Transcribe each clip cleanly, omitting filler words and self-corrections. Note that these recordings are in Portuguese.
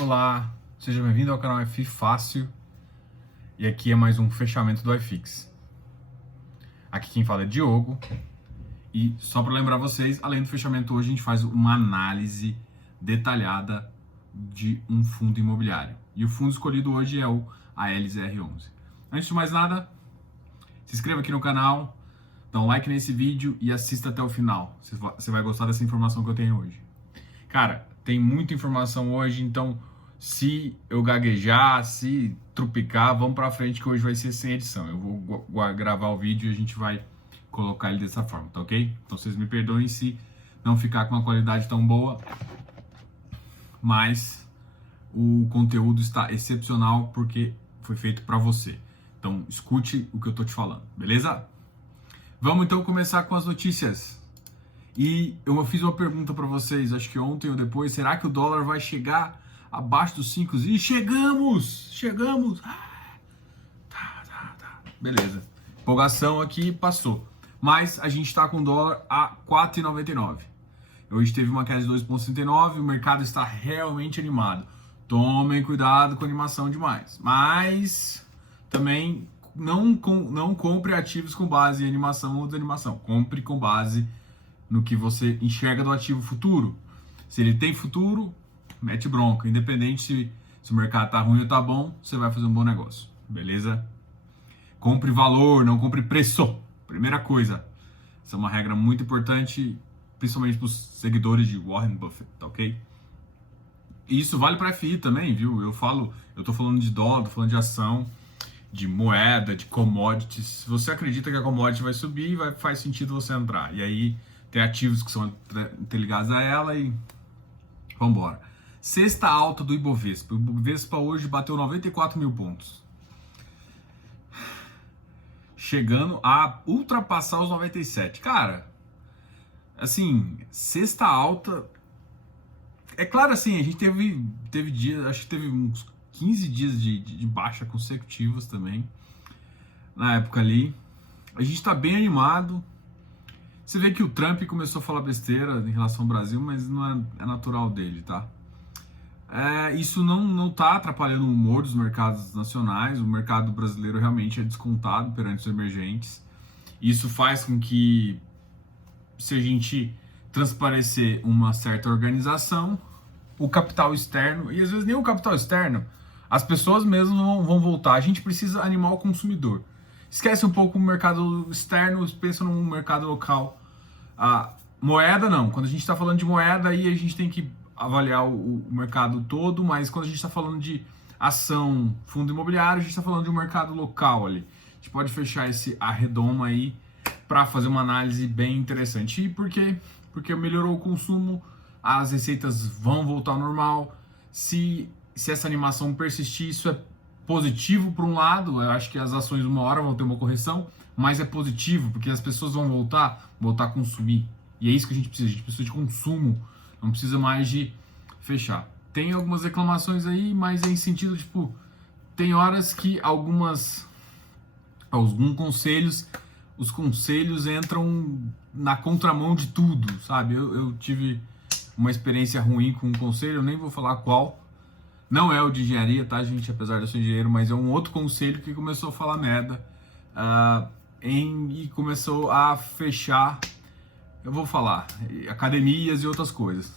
Olá, seja bem-vindo ao canal FI Fácil e aqui é mais um fechamento do iFix. Aqui quem fala é Diogo e só para lembrar vocês, além do fechamento hoje a gente faz uma análise detalhada de um fundo imobiliário e o fundo escolhido hoje é o ALZR11. Antes de mais nada, se inscreva aqui no canal, dá um like nesse vídeo e assista até o final, você vai gostar dessa informação que eu tenho hoje. Cara, tem muita informação hoje, então se eu gaguejar, se trupicar, vamos pra frente que hoje vai ser sem edição. Eu vou gravar o vídeo e a gente vai colocar ele dessa forma, tá ok? Então vocês me perdoem se não ficar com uma qualidade tão boa, mas o conteúdo está excepcional porque foi feito para você. Então escute o que eu tô te falando, beleza? Vamos então começar com as notícias. E eu fiz uma pergunta para vocês, acho que ontem ou depois, será que o dólar vai chegar abaixo dos 5? E chegamos! Tá. Beleza. Empolgação aqui passou. Mas a gente está com o dólar a 4,99. Hoje teve uma queda de 2,69, o mercado está realmente animado. Tomem cuidado com animação demais. Mas também não compre ativos com base em animação ou desanimação. Compre com base no que você enxerga do ativo futuro. Se ele tem futuro, mete bronca. Independente se o mercado tá ruim ou tá bom, você vai fazer um bom negócio. Beleza? Compre valor, não compre preço. Primeira coisa. Essa é uma regra muito importante, principalmente para os seguidores de Warren Buffett, tá ok? E isso vale para FI também, viu? Eu tô falando de dólar, tô falando de ação, de moeda, de commodities. Se você acredita que a commodity vai subir, faz sentido você entrar. E aí tem ativos que são interligados a ela e vamos embora. Sexta alta do Ibovespa. O Ibovespa hoje bateu 94 mil pontos. Chegando a ultrapassar os 97. Cara, assim, sexta alta. É claro, assim, a gente teve dias, acho que teve uns 15 dias de baixa consecutivas também. Na época ali. A gente tá bem animado. Você vê que o Trump começou a falar besteira em relação ao Brasil, mas não é natural dele, tá? Isso não tá atrapalhando o humor dos mercados nacionais. O mercado brasileiro realmente é descontado perante os emergentes. Isso faz com que, se a gente transparecer uma certa organização, o capital externo, e às vezes nem o capital externo, as pessoas mesmo vão voltar. A gente precisa animar o consumidor. Esquece um pouco o mercado externo, pensa no mercado local. A moeda não, quando a gente está falando de moeda aí a gente tem que avaliar o mercado todo, mas quando a gente está falando de ação, fundo imobiliário, a gente está falando de um mercado local ali. A gente pode fechar esse arredomo aí para fazer uma análise bem interessante. E por quê? Porque melhorou o consumo, as receitas vão voltar ao normal. Se essa animação persistir, isso é positivo por um lado. Eu acho que as ações uma hora vão ter uma correção, mas é positivo, porque as pessoas vão voltar a consumir. E é isso que a gente precisa de consumo, não precisa mais de fechar. Tem algumas reclamações aí, mas é em sentido, tipo, tem horas que alguns conselhos, os conselhos entram na contramão de tudo, sabe? Eu tive uma experiência ruim com um conselho, eu nem vou falar qual. Não é o de engenharia, tá, gente? Apesar de eu ser engenheiro, mas é um outro conselho que começou a falar merda e começou a fechar, eu vou falar, academias e outras coisas.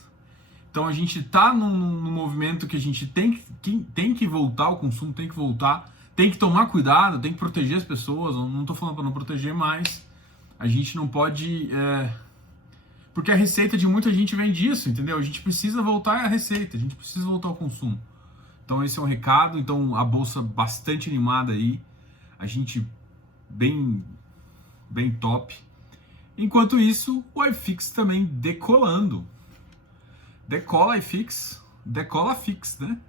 Então a gente tá num movimento que a gente tem que voltar, o consumo tem que voltar, tem que tomar cuidado, tem que proteger as pessoas. Eu não tô falando para não proteger, mas a gente não pode... porque a receita de muita gente vem disso, entendeu? A gente precisa voltar à receita, a gente precisa voltar ao consumo. Então esse é um recado. Então a bolsa bastante animada aí, a gente bem top. Enquanto isso, o iFix também decolando. Decola iFix, decola fix, né?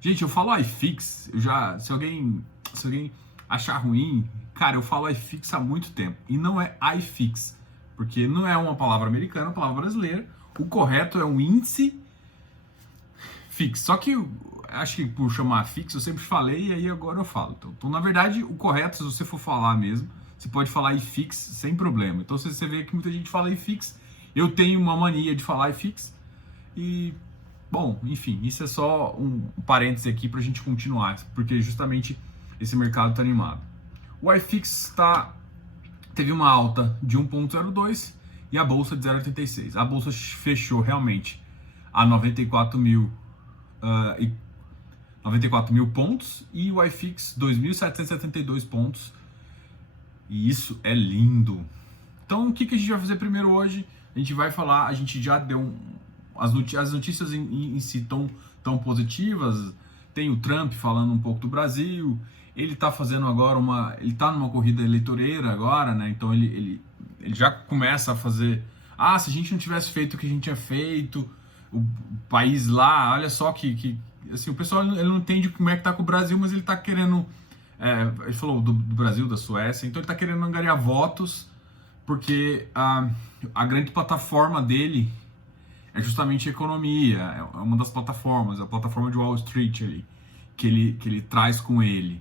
Gente, eu falo iFix, se alguém achar ruim, cara, eu falo iFix há muito tempo. E não é iFix, porque não é uma palavra americana, é uma palavra brasileira. O correto é um índice fix. Só que acho que por chamar fix eu sempre falei e aí agora eu falo. Então, na verdade, o correto, se você for falar mesmo, você pode falar iFix sem problema. Então, você vê que muita gente fala iFix, eu tenho uma mania de falar iFix e Bom, enfim, isso é só um parêntese aqui para a gente continuar, porque justamente esse mercado está animado. O iFix teve uma alta de 1,02 e a bolsa de 0,86. A bolsa fechou realmente a 94 mil pontos e o iFix 2.772 pontos. E isso é lindo. Então, o que a gente vai fazer primeiro hoje? A gente vai falar, a gente já deu as notícias em si tão positivas. Tem o Trump falando um pouco do Brasil. Ele está fazendo agora ele está numa corrida eleitoreira agora, né? Então ele já começa a fazer. Se a gente não tivesse feito o que a gente tinha feito, o país lá, olha só que assim, o pessoal ele não entende como é que tá com o Brasil, mas ele está querendo. Ele falou do Brasil, da Suécia, então ele está querendo angariar votos, porque a grande plataforma dele é justamente a economia, é uma das plataformas, a plataforma de Wall Street ali, que ele traz com ele.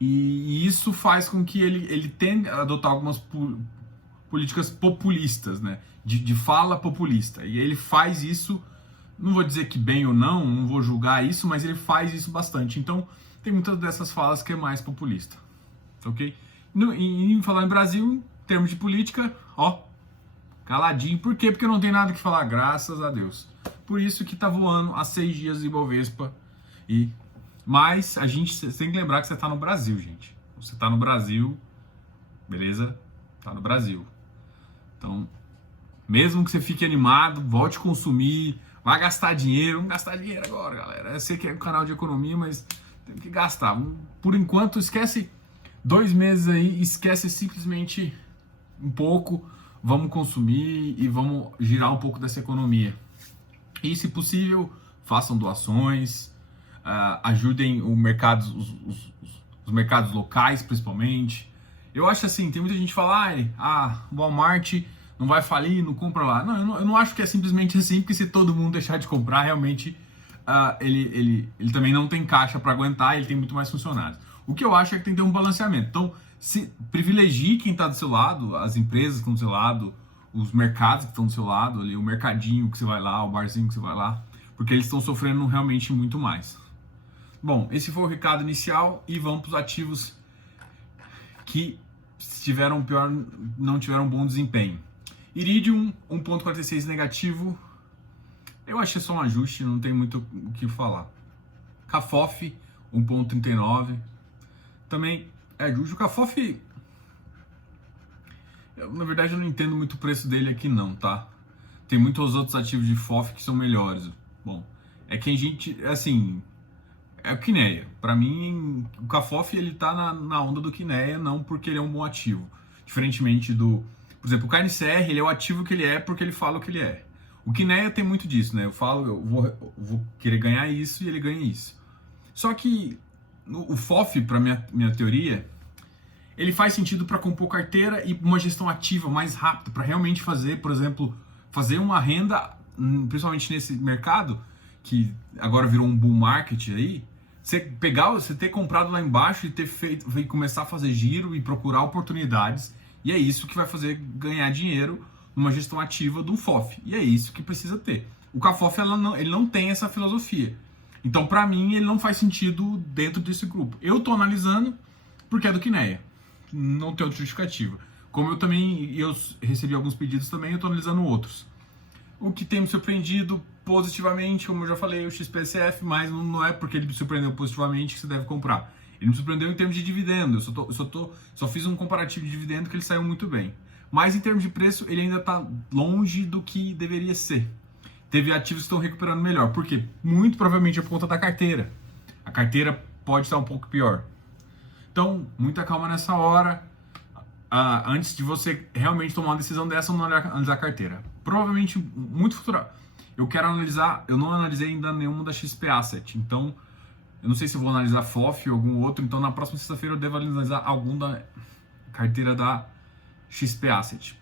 E isso faz com que ele tende a adotar algumas políticas populistas, né? De fala populista. E ele faz isso, não vou dizer que bem ou não vou julgar isso, mas ele faz isso bastante. Então, tem muitas dessas falas que é mais populista. Ok? E falar em Brasil, em termos de política, caladinho. Por quê? Porque não tem nada que falar, graças a Deus. Por isso que tá voando há 6 dias de Ibovespa. Mas a gente tem que lembrar que você tá no Brasil, gente. Você tá no Brasil, beleza? Tá no Brasil. Então, mesmo que você fique animado, volte a consumir, vai gastar dinheiro. Vamos gastar dinheiro agora, galera. Eu sei que é um canal de economia, mas tem que gastar. Por enquanto, esquece 2 meses aí, esquece simplesmente um pouco. Vamos consumir e vamos girar um pouco dessa economia. E, se possível, façam doações, ajudem os mercados locais, principalmente. Eu acho assim, tem muita gente que fala, o Walmart não vai falir, não compra lá. Não, eu não acho que é simplesmente assim, porque se todo mundo deixar de comprar, realmente ele também não tem caixa para aguentar, ele tem muito mais funcionários. O que eu acho é que tem que ter um balanceamento. Então, se privilegie quem está do seu lado, as empresas que estão do seu lado, os mercados que estão do seu lado, ali, o mercadinho que você vai lá, o barzinho que você vai lá, porque eles estão sofrendo realmente muito mais. Bom, esse foi o recado inicial e vamos para os ativos que não tiveram bom desempenho. Iridium, 1,46 negativo. Eu achei só um ajuste, não tem muito o que falar. Cafof, 1,39. Também é ajuste. O Cafof, na verdade eu não entendo muito o preço dele aqui não, tá? Tem muitos outros ativos de FOF que são melhores. Bom, é que a gente, assim, é o Kinea. Para mim, o Cafof ele tá na onda do Kinea, não porque ele é um bom ativo. Diferentemente por exemplo, o KNCR, ele é o ativo que ele é porque ele fala o que ele é. O Kinea tem muito disso, né? Eu vou querer ganhar isso e ele ganha isso. Só que o FOF, para minha teoria, ele faz sentido para compor carteira e uma gestão ativa mais rápida, para realmente fazer, por exemplo, fazer uma renda, principalmente nesse mercado, que agora virou um bull market aí, você ter comprado lá embaixo e ter começar a fazer giro e procurar oportunidades, e é isso que vai fazer ganhar dinheiro numa gestão ativa do FOF, e é isso que precisa ter. O CAFOF ele não tem essa filosofia, então para mim ele não faz sentido dentro desse grupo. Eu tô analisando porque é do Kinea, não tem outra justificativa. Como eu recebi alguns pedidos também, eu tô analisando outros. O que tem me surpreendido positivamente, como eu já falei, o XPSF, mas não é porque ele me surpreendeu positivamente que você deve comprar. Ele me surpreendeu em termos de dividendo, eu só fiz um comparativo de dividendo que ele saiu muito bem. Mas em termos de preço, ele ainda está longe do que deveria ser. Teve ativos que estão recuperando melhor, porque muito provavelmente é por conta da carteira. A carteira pode estar um pouco pior. Então, muita calma nessa hora. Antes de você realmente tomar uma decisão dessa, não analisar a carteira. Provavelmente, muito futuro. Eu não analisei ainda nenhuma da XP Asset, então eu não sei se eu vou analisar FOF ou algum outro, então na próxima sexta-feira eu devo analisar algum da carteira da XP Asset.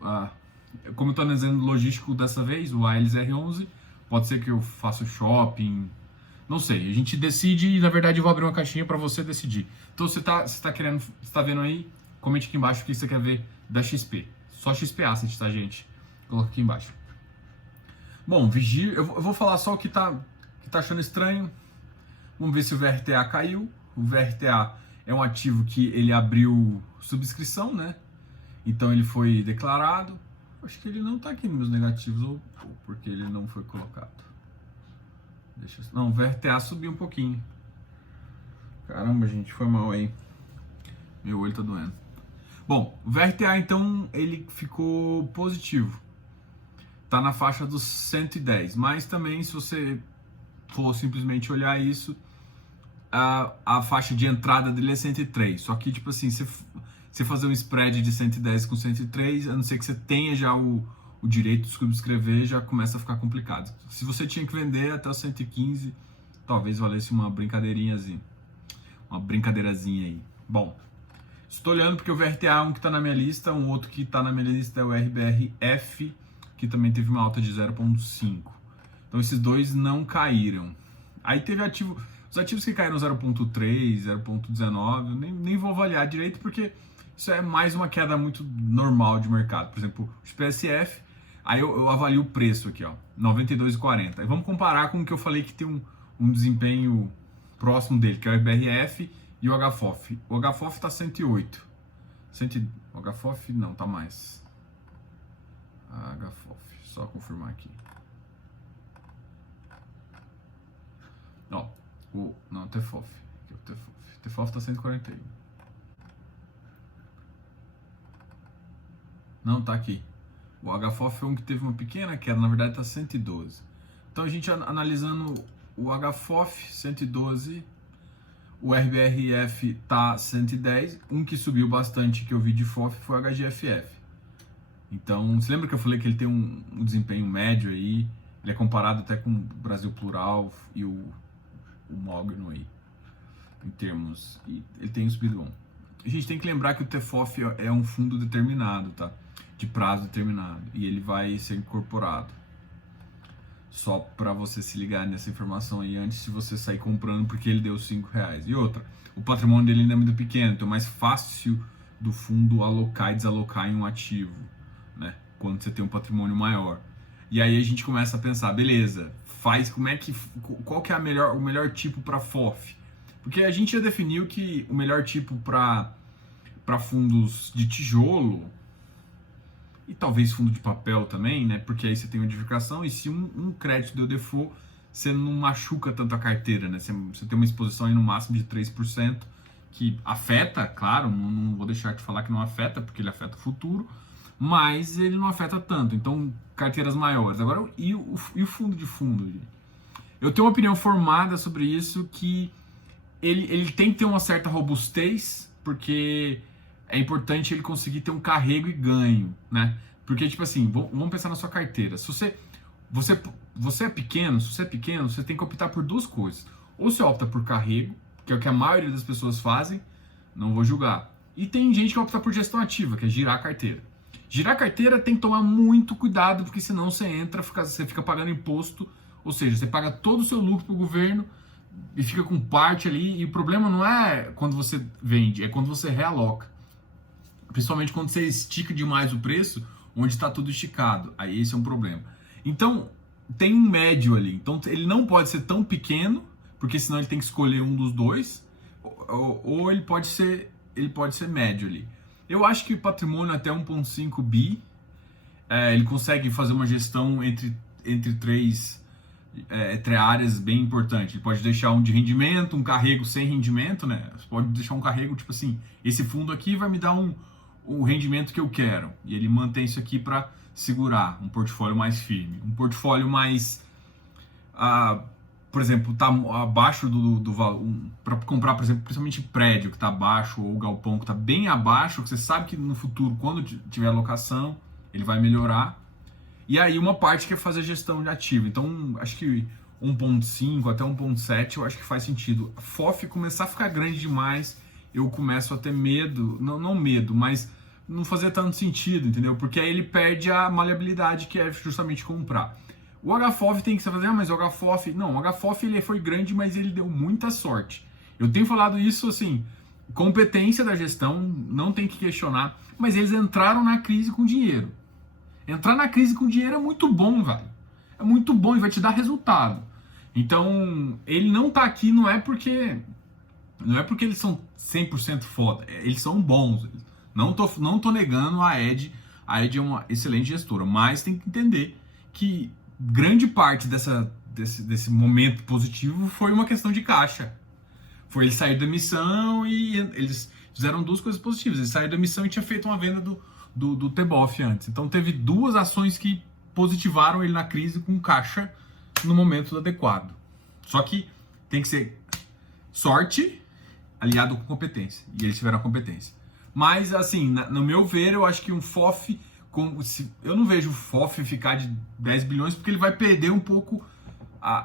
Como eu estou analisando logístico dessa vez, o ALZR11, pode ser que eu faça shopping, não sei, a gente decide e na verdade eu vou abrir uma caixinha para você decidir. Então você tá vendo aí, comente aqui embaixo o que você quer ver da XP. Só XP Asset, tá, gente? Coloca aqui embaixo. Bom, Vigir, eu vou falar só o que tá achando estranho. Vamos ver se o VRTA caiu. O VRTA é um ativo que ele abriu subscrição, né? Então ele foi declarado. Acho que ele não tá aqui nos meus negativos, ou porque ele não foi colocado. Não, o VRTA subiu um pouquinho. Caramba, gente, foi mal aí. Meu olho tá doendo. Bom, o VRTA então ele ficou positivo. Tá na faixa dos 110, mas também se você for simplesmente olhar isso, a faixa de entrada dele é 103. Só que, tipo assim, você fazer um spread de 110 com 103, a não ser que você tenha já o direito de subscrever, já começa a ficar complicado. Se você tinha que vender até o 115, talvez valesse uma brincadeirazinha aí. Bom, estou olhando porque o VRTA é um que está na minha lista, um outro que está na minha lista é o RBRF, que também teve uma alta de 0,5. Então esses dois não caíram. Aí teve os ativos que caíram 0,3, 0,19, eu nem vou avaliar direito porque isso é mais uma queda muito normal de mercado. Por exemplo, o SPSF, aí eu avalio o preço aqui, ó, 92,40. Aí vamos comparar com o que eu falei que tem um desempenho próximo dele, que é o IBRF e o HFOF. O HFOF está 108. O HFOF não, tá mais. HFOF, só confirmar aqui. Ó, não, TFOF. Aqui é o TFOF. TFOF tá 141. Não, tá aqui. O HFOF é um que teve uma pequena queda, na verdade tá 112. Então a gente analisando o HFOF 112, o RBRF tá 110, um que subiu bastante que eu vi de FOF foi o HGFF. Então, você lembra que eu falei que ele tem um desempenho médio aí, ele é comparado até com o Brasil Plural e o Mogno aí, em termos, e ele tem subido bom. A gente tem que lembrar que o TFOF é um fundo determinado, tá? De prazo determinado, e ele vai ser incorporado. Só para você se ligar nessa informação aí antes de você sair comprando porque ele deu R$5. E outra, o patrimônio dele ainda é muito pequeno, então é mais fácil do fundo alocar e desalocar em um ativo, né? Quando você tem um patrimônio maior. E aí a gente começa a pensar, beleza, qual que é o melhor tipo para FOF? Porque a gente já definiu que o melhor tipo para fundos de tijolo e talvez fundo de papel também, né? Porque aí você tem uma diversificação e se um crédito deu default, você não machuca tanto a carteira, né? Você tem uma exposição aí no máximo de 3%, que afeta, claro, não vou deixar de falar que não afeta, porque ele afeta o futuro, mas ele não afeta tanto. Então, carteiras maiores. Agora, e o fundo de fundo? Eu tenho uma opinião formada sobre isso, que ele tem que ter uma certa robustez, porque é importante ele conseguir ter um carrego e ganho, né? Porque, tipo assim, vamos pensar na sua carteira. Se você é pequeno, você tem que optar por duas coisas. Ou você opta por carrego, que é o que a maioria das pessoas fazem, não vou julgar. E tem gente que opta por gestão ativa, que é girar a carteira. Girar a carteira tem que tomar muito cuidado, porque senão você fica pagando imposto, ou seja, você paga todo o seu lucro para o governo e fica com parte ali, e o problema não é quando você vende, é quando você realoca. Principalmente quando você estica demais o preço, onde está tudo esticado. Aí esse é um problema. Então, tem um médio ali. Então, ele não pode ser tão pequeno, porque senão ele tem que escolher um dos dois, ou ele pode ser médio ali. Eu acho que o patrimônio até 1,5 bi, ele consegue fazer uma gestão entre áreas bem importantes. Ele pode deixar um de rendimento, um carrego sem rendimento, né? Você pode deixar um carrego, tipo assim, esse fundo aqui vai me dar o rendimento que eu quero. E ele mantém isso aqui para segurar um portfólio mais firme. Um portfólio mais, por exemplo, tá abaixo do valor, para comprar, por exemplo, principalmente prédio que está abaixo, ou galpão que está bem abaixo, que você sabe que no futuro, quando tiver alocação, ele vai melhorar. E aí uma parte que é fazer gestão de ativo. Então, acho que 1,5 até 1,7 eu acho que faz sentido. A FOF começar a ficar grande demais, eu começo a ter medo, não medo, mas não fazer tanto sentido, entendeu? Porque aí ele perde a maleabilidade, que é justamente comprar. O HFOF tem que fazer, mas o HFOF... Não, o HFOF ele foi grande, mas ele deu muita sorte. Eu tenho falado isso, assim, competência da gestão, não tem que questionar, mas eles entraram na crise com dinheiro. Entrar na crise com dinheiro é muito bom, velho. é muito bom e vai te dar resultado. Então, ele não tá aqui não é porque eles são 100% foda, eles são bons. Não tô negando a Ed. A Ed é uma excelente gestora, mas tem que entender que grande parte desse momento positivo foi uma questão de caixa. Foi ele sair da missão e eles fizeram duas coisas positivas. Ele saiu da missão e tinha feito uma venda do Teboff antes. Então teve duas ações que positivaram ele na crise com caixa no momento adequado. Só que tem que ser sorte aliado com competência. E eles tiveram a competência. Mas, assim, no meu ver, eu acho que um FOF... eu não vejo o FOF ficar de 10 bilhões porque ele vai perder um pouco...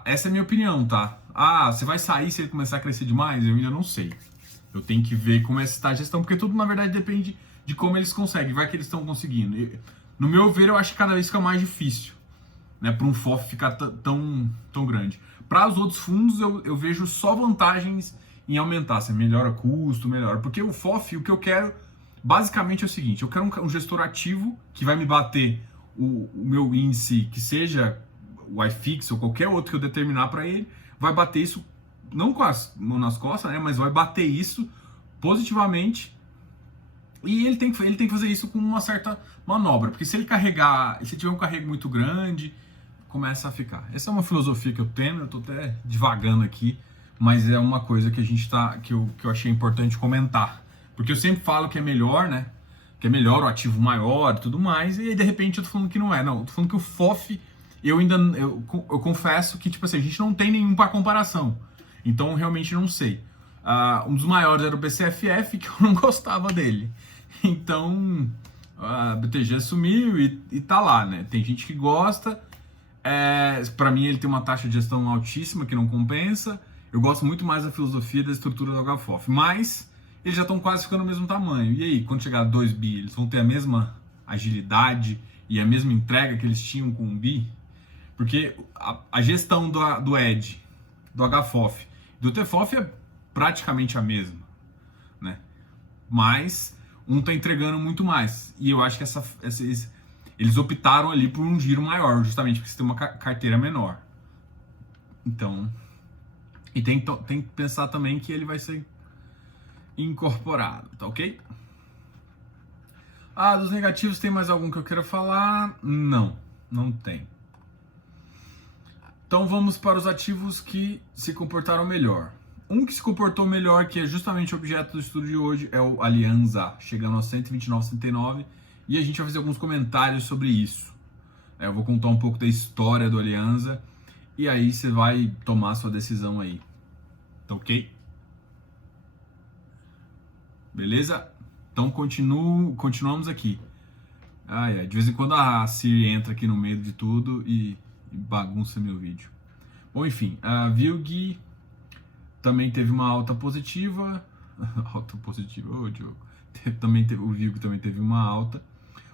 essa é a minha opinião, tá? Você vai sair se ele começar a crescer demais? Eu ainda não sei. Eu tenho que ver como está a gestão, porque tudo, na verdade, depende de como eles conseguem. Vai que eles estão conseguindo. No meu ver, eu acho que cada vez fica mais difícil, né, para um FOF ficar tão grande. Para os outros fundos, eu vejo só vantagens em aumentar. Se melhora custo, melhora. Porque o FOF, o que eu quero, basicamente é o seguinte: eu quero um gestor ativo que vai me bater o meu índice, que seja o iFix ou qualquer outro que eu determinar para ele, vai bater isso, não com as mãos nas costas, né, mas vai bater isso positivamente. E ele tem que fazer isso com uma certa manobra, porque se ele tiver um carrego muito grande, começa a ficar. Essa é uma filosofia que eu tenho, eu tô até divagando aqui, mas é uma coisa que que eu achei importante comentar. Porque eu sempre falo que é melhor, né? Que é melhor o ativo maior e tudo mais, e aí de repente eu tô falando que não é. Não, eu tô falando que o FOF, eu confesso que, tipo assim, a gente não tem nenhum para comparação. Então, realmente não sei. Um dos maiores era o BCFF, que eu não gostava dele. Então, a BTG assumiu e tá lá, né? Tem gente que gosta. Para mim, ele tem uma taxa de gestão altíssima, que não compensa. Eu gosto muito mais da filosofia e da estrutura do HFOF. Mas, eles já estão quase ficando no mesmo tamanho. E aí, quando chegar a 2 bi, eles vão ter a mesma agilidade e a mesma entrega que eles tinham com o bi? Porque a gestão do ED, do HFOF, do TFOF é praticamente a mesma, né? Mas um está entregando muito mais. E eu acho que eles optaram ali por um giro maior, justamente porque você tem uma carteira menor. Então, e tem que pensar também que ele vai ser incorporado, tá ok? Dos negativos, tem mais algum que eu queira falar? Não tem. Então vamos para os ativos que se comportaram melhor. Um que se comportou melhor, que é justamente o objeto do estudo de hoje, é o Alianza, chegando a 129,69, e a gente vai fazer alguns comentários sobre isso. Eu vou contar um pouco da história do Alianza, e aí você vai tomar a sua decisão aí. Tá ok? Beleza? Então continuamos aqui. De vez em quando a Siri entra aqui no meio de tudo e bagunça meu vídeo. Bom, enfim, a VILG também teve uma alta positiva. Alta positiva, Diogo. O VILG também teve uma alta.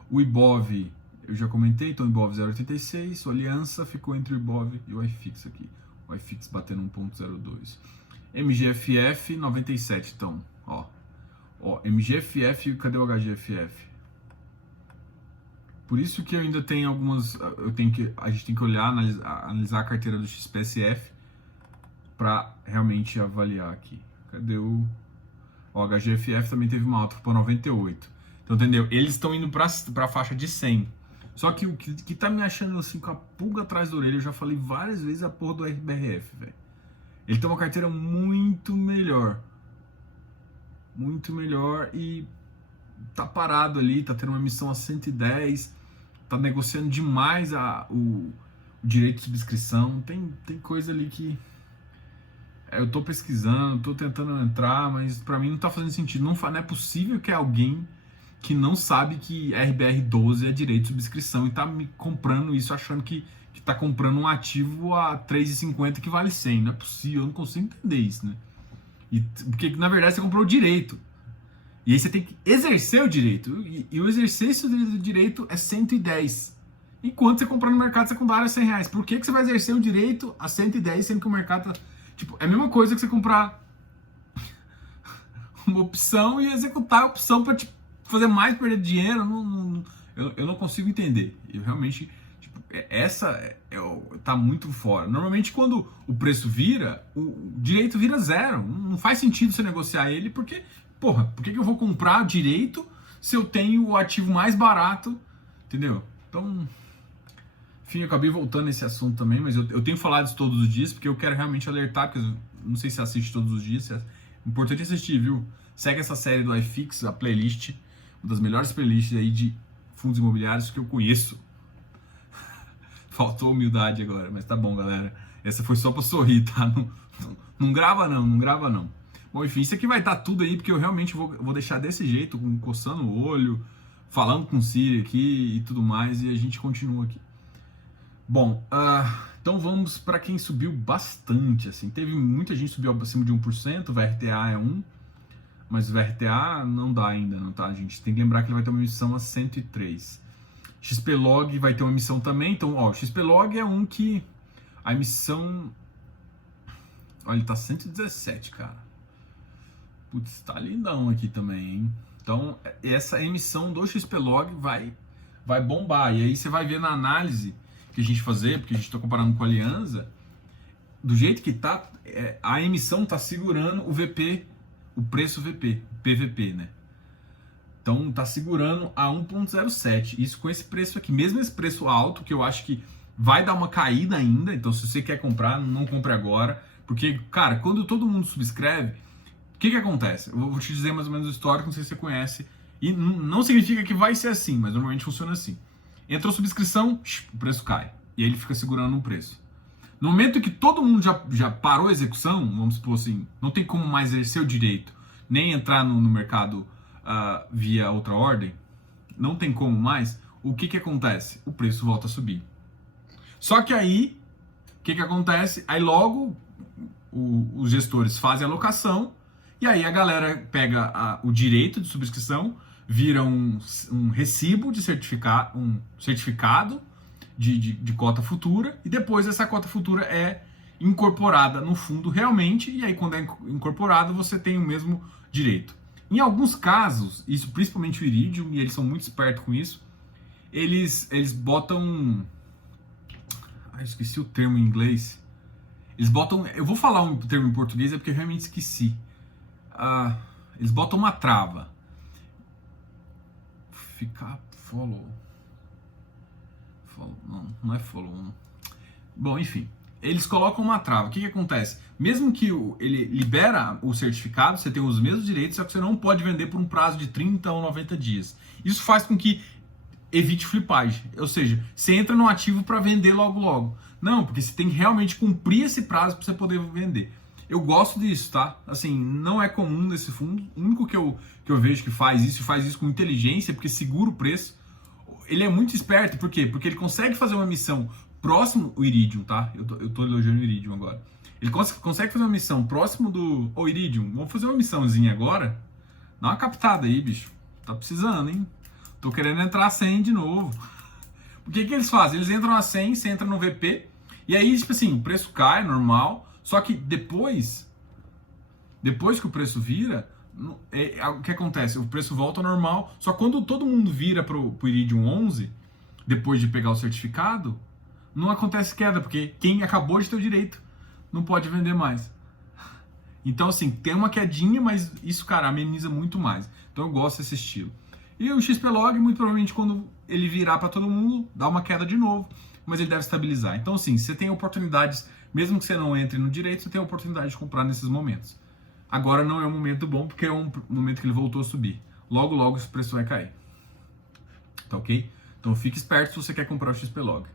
O IBOV, eu já comentei, então o IBOV 0,86. O Aliança ficou entre o IBOV e o iFix aqui. O iFix batendo 1,02. MGFF 97, então, ó, MGFF, cadê o HGFF? Por isso que eu ainda tenho algumas, a gente tem que olhar, analisar a carteira do XPSF para realmente avaliar aqui. Cadê o HGFF também teve uma alta para 98. Então, entendeu? Eles estão indo para a faixa de 100. Só que o que tá me achando assim com a pulga atrás da orelha, eu já falei várias vezes, a porra do RBRF, velho. Ele tem uma carteira muito melhor. Muito melhor e tá parado ali, tá tendo uma emissão a 110, tá negociando demais o direito de subscrição. Tem coisa ali que eu tô pesquisando, tô tentando entrar, mas pra mim não tá fazendo sentido. Não é possível que alguém que não sabe que RBR12 é direito de subscrição e tá me comprando isso achando que tá comprando um ativo a 3,50 que vale 100. Não é possível, eu não consigo entender isso, né? Porque na verdade você comprou o direito. E aí você tem que exercer o direito. E o exercício do direito é 110. Enquanto você comprar no mercado secundário é 100 reais. Por que você vai exercer o direito a 110 sendo que o mercado tá... Tipo, é a mesma coisa que você comprar uma opção e executar a opção para te fazer mais perder dinheiro. Eu não consigo entender. Eu realmente... Tipo, tá muito fora. Normalmente quando o preço vira, o direito vira zero. Não faz sentido você negociar ele, porque, porra, por que eu vou comprar direito se eu tenho o ativo mais barato, entendeu? Então, enfim, eu acabei voltando nesse assunto também, mas eu tenho falado isso todos os dias, porque eu quero realmente alertar, porque eu não sei se você assiste todos os dias, é importante assistir, viu? Segue essa série do iFix, a playlist, uma das melhores playlists aí de fundos imobiliários que eu conheço. Faltou humildade agora, mas tá bom, galera. Essa foi só pra sorrir, tá? Não grava não, não grava não. Bom, enfim, isso aqui vai estar tudo aí, porque eu realmente vou deixar desse jeito, coçando o olho, falando com o Siri aqui e tudo mais, e a gente continua aqui. Bom, então vamos para quem subiu bastante, assim. Teve muita gente que subiu acima de 1%, o VRTA é 1%, mas o VRTA não dá ainda, não tá, gente? Tem que lembrar que ele vai ter uma emissão a 103. XPlog vai ter uma emissão também, então, ó, o XPlog é um que a emissão... Olha, ele tá 117, cara. Putz, tá lindão aqui também, hein? Então, essa emissão do XPlog vai bombar. E aí você vai ver na análise que a gente fazer, porque a gente tá comparando com a Alianza, do jeito que tá, a emissão tá segurando o VP, o preço VP, PVP, né? Então tá segurando a 1.07, isso com esse preço aqui, mesmo esse preço alto, que eu acho que vai dar uma caída ainda, então se você quer comprar, não compre agora, porque, cara, quando todo mundo subscreve, o que acontece? Eu vou te dizer mais ou menos o histórico, não sei se você conhece, e não significa que vai ser assim, mas normalmente funciona assim. Entrou subscrição, o preço cai, e aí ele fica segurando um preço. No momento que todo mundo já parou a execução, vamos supor assim, não tem como mais exercer o direito, nem entrar no mercado via outra ordem, não tem como mais, o que acontece? O preço volta a subir. Só que aí, o que acontece? Aí logo os gestores fazem a alocação e aí a galera pega o direito de subscrição, vira um recibo de certificado, um certificado de cota futura, e depois essa cota futura é incorporada no fundo realmente, e aí quando é incorporado você tem o mesmo direito. Em alguns casos, isso principalmente o Iridium, e eles são muito espertos com isso, eles botam... esqueci o termo em inglês. Eles botam... Eu vou falar um termo em português, é porque eu realmente esqueci. Eles botam uma trava. Ficar follow. Não é follow. Não. Bom, enfim. Eles colocam uma trava. O que acontece? Mesmo que ele libera o certificado, você tem os mesmos direitos, só que você não pode vender por um prazo de 30 ou 90 dias. Isso faz com que evite flipagem. Ou seja, você entra no ativo para vender logo. Não, porque você tem que realmente cumprir esse prazo para você poder vender. Eu gosto disso, tá? Assim, não é comum nesse fundo. O único que eu vejo que faz isso com inteligência, porque segura o preço. Ele é muito esperto, por quê? Porque ele consegue fazer uma emissão próximo o Iridium, tá? Eu tô elogiando o Iridium agora. Ele consegue fazer uma missão próximo do... Ô, Iridium, vamos fazer uma missãozinha agora? Dá uma captada aí, bicho. Tá precisando, hein? Tô querendo entrar a 100 de novo. O que eles fazem? Eles entram a 100, você entra no VP, e aí, tipo assim, o preço cai, normal, só que depois que o preço vira, o que acontece? O preço volta ao normal, só quando todo mundo vira pro Iridium 11, depois de pegar o certificado, não acontece queda, porque quem acabou de ter o direito não pode vender mais. Então, assim, tem uma quedinha, mas isso, cara, ameniza muito mais. Então eu gosto desse estilo. E o XPlog, muito provavelmente, quando ele virar para todo mundo, dá uma queda de novo, mas ele deve estabilizar. Então, assim, você tem oportunidades, mesmo que você não entre no direito, você tem a oportunidade de comprar nesses momentos. Agora não é um momento bom, porque é um momento que ele voltou a subir. Logo esse preço vai cair. Tá ok? Então fique esperto se você quer comprar o XPlog.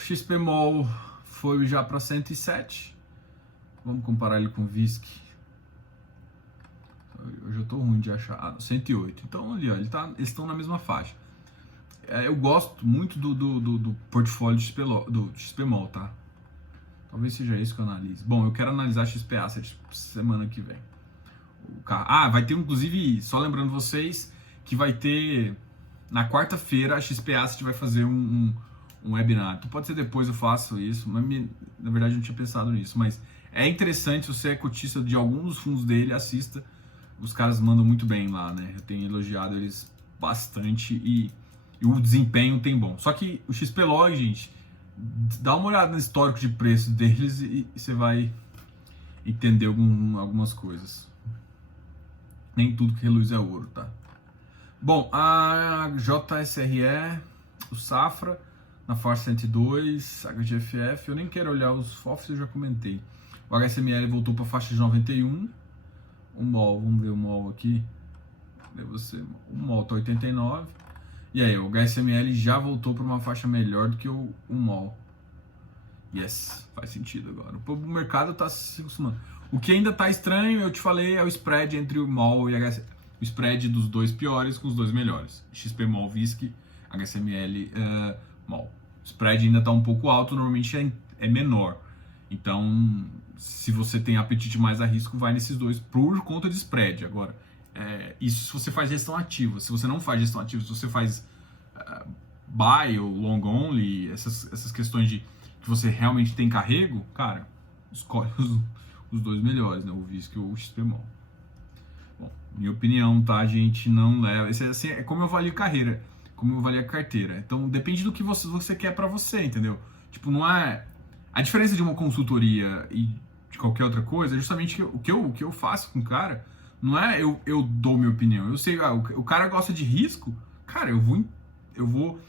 XPMOL foi já para 107. Vamos comparar ele com o VISC. Eu já tô ruim de achar. 108. Então ali, ó, eles estão na mesma faixa. Eu gosto muito do portfólio do XPMOL, tá? Talvez seja isso que eu analise. Bom, eu quero analisar XP Asset semana que vem. Vai ter inclusive, só lembrando vocês, que vai ter na quarta-feira a XP Asset vai fazer um webinar. Então pode ser depois eu faço isso, mas na verdade eu não tinha pensado nisso, mas é interessante, se você é cotista de algum dos fundos dele, assista. Os caras mandam muito bem lá, né? Eu tenho elogiado eles bastante e e o desempenho tem bom. Só que o XPlog, gente, dá uma olhada no histórico de preço deles e você vai entender algumas coisas. Nem tudo que reluz é ouro, tá? Bom, a JSRE, o Safra, na Força 102, HGFF, eu nem quero olhar os FOFs, eu já comentei. O HSML voltou para a faixa de 91. O MOL, vamos ver o MOL aqui. O MOL tá 89. E aí, o HSML já voltou para uma faixa melhor do que o MOL. Yes, faz sentido agora. O mercado está se acostumando. O que ainda está estranho, eu te falei, é o spread entre o MOL e o HSML. O spread dos dois piores com os dois melhores. XP MOL VISC, HSML MOL. O spread ainda está um pouco alto, normalmente é menor. Então, se você tem apetite mais a risco, vai nesses dois por conta de spread. Agora, isso se você faz gestão ativa. Se você não faz gestão ativa, se você faz buy ou long only, essas questões de que você realmente tem carrego, cara, escolhe os dois melhores, né? O VISC ou o XPMOL. Bom, minha opinião, tá? A gente não leva... Assim, é como eu avalio carreira, como eu avalio a carteira. Então, depende do que você quer pra você, entendeu? Tipo, não é... A diferença de uma consultoria e de qualquer outra coisa é justamente o que eu faço com o cara. Não é eu dou minha opinião. Eu sei, o cara gosta de risco, cara, eu vou...